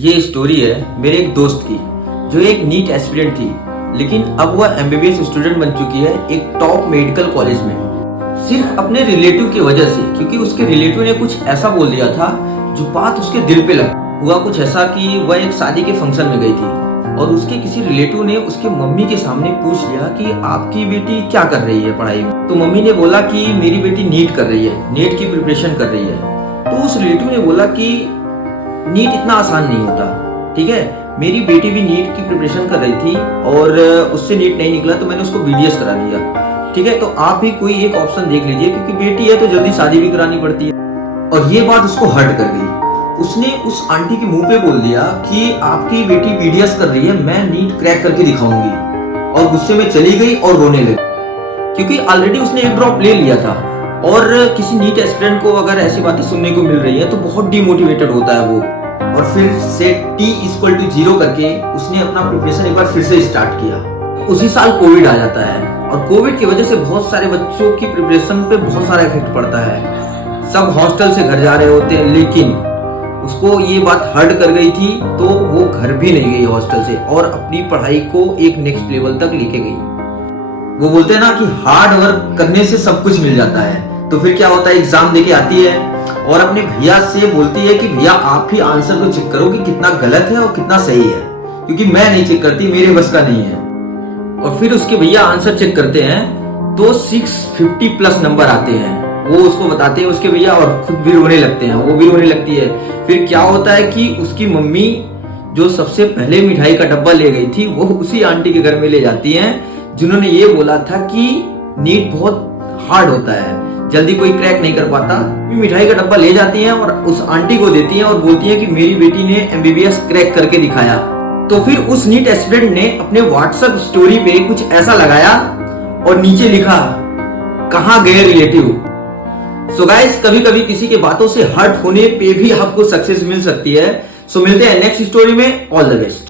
ये स्टोरी है मेरे एक दोस्त की जो एक नीट एस्पिरेंट थी, लेकिन अब वह एमबीबीएस स्टूडेंट बन चुकी है एक टॉप मेडिकल कॉलेज में, सिर्फ अपने रिलेटिव की वजह से। क्योंकि उसके रिलेटिव ने कुछ ऐसा बोल दिया था जो बात उसके दिल पे लग हुआ। कुछ ऐसा कि वह एक शादी के फंक्शन में गई थी और उसके किसी रिलेटिव ने उसके मम्मी के सामने पूछ लिया कि आपकी बेटी क्या कर रही है पढ़ाई में। तो मम्मी ने बोला कि मेरी बेटी नीट कर रही है, नीट की प्रिपरेशन कर रही है। तो उस रिलेटिव ने बोला कि नीट इतना आसान नहीं होता, ठीक है, मेरी बेटी भी नीट की प्रिपरेशन कर रही थी और उससे नीट नहीं निकला तो मैंने उसको बीडीएस करा दिया, ठीक है, तो आप भी कोई एक ऑप्शन देख लीजिए क्योंकि बेटी है तो जल्दी शादी भी करानी पड़ती है। और ये बात उसको हर्ट कर गई। उसने उस आंटी के मुंह पे बोल दिया कि आपकी बेटी बीडीएस कर रही है, मैं नीट क्रैक करके दिखाऊंगी, और गुस्से में चली गई और रोने लगी क्योंकि ऑलरेडी उसने एक ड्रॉप ले लिया था। और किसी नीट एस्पिरेंट को अगर ऐसी बातें सुनने को मिल रही है तो बहुत डिमोटिवेटेड होता है वो। और फिर से T=0 करके उसने अपना प्रिपरेशन एक बार फिर से स्टार्ट किया। उसी साल कोविड आ जाता है और कोविड की वजह से बहुत सारे बच्चों की प्रिपरेशन पे बहुत सारा इफेक्ट पड़ता है। सब हॉस्टल से घर जा रहे होते हैं, लेकिन उसको ये बात हर्ट कर गई थी तो वो घर भी नहीं गई हॉस्टल से और अपनी पढ़ाई को एक नेक्स्ट लेवल तक लेके गई। वो बोलते हैं ना कि हार्ड वर्क करने से सब कुछ मिल जाता है। तो फिर क्या होता है, एग्जाम देके आती है और अपने भैया से बोलती है कि भैया आप ही आंसर को चेक करो कि कितना गलत है और कितना सही है, क्योंकि मैं नहीं चेक करती, मेरे बस का नहीं है। और फिर उसके भैया आंसर चेक करते हैं तो 650 प्लस नंबर आते हैं। वो उसको बताते हैं उसके भैया और खुद भी रोने लगते हैं, वो भी रोने लगती है। फिर क्या होता है कि उसकी मम्मी जो सबसे पहले मिठाई का डब्बा ले गई थी वो उसी आंटी के घर में ले जाती हैं जिन्होंने ये बोला था कि नीट बहुत हार्ड होता है, जल्दी कोई क्रैक नहीं कर पाता। मिठाई का डब्बा ले जाती हैं और उस आंटी को देती हैं और बोलती हैं कि मेरी बेटी ने एमबीबीएस क्रैक करके दिखाया। तो फिर उस नीट एस्पिरेंट ने अपने व्हाट्सएप स्टोरी पे कुछ ऐसा लगाया और नीचे लिखा, कहां गए रिलेटिव। सो गाइस, कभी कभी किसी के बातों से हर्ट होने पे भी आपको सक्सेस मिल सकती है। सो मिलते हैं नेक्स्ट स्टोरी में। All the best.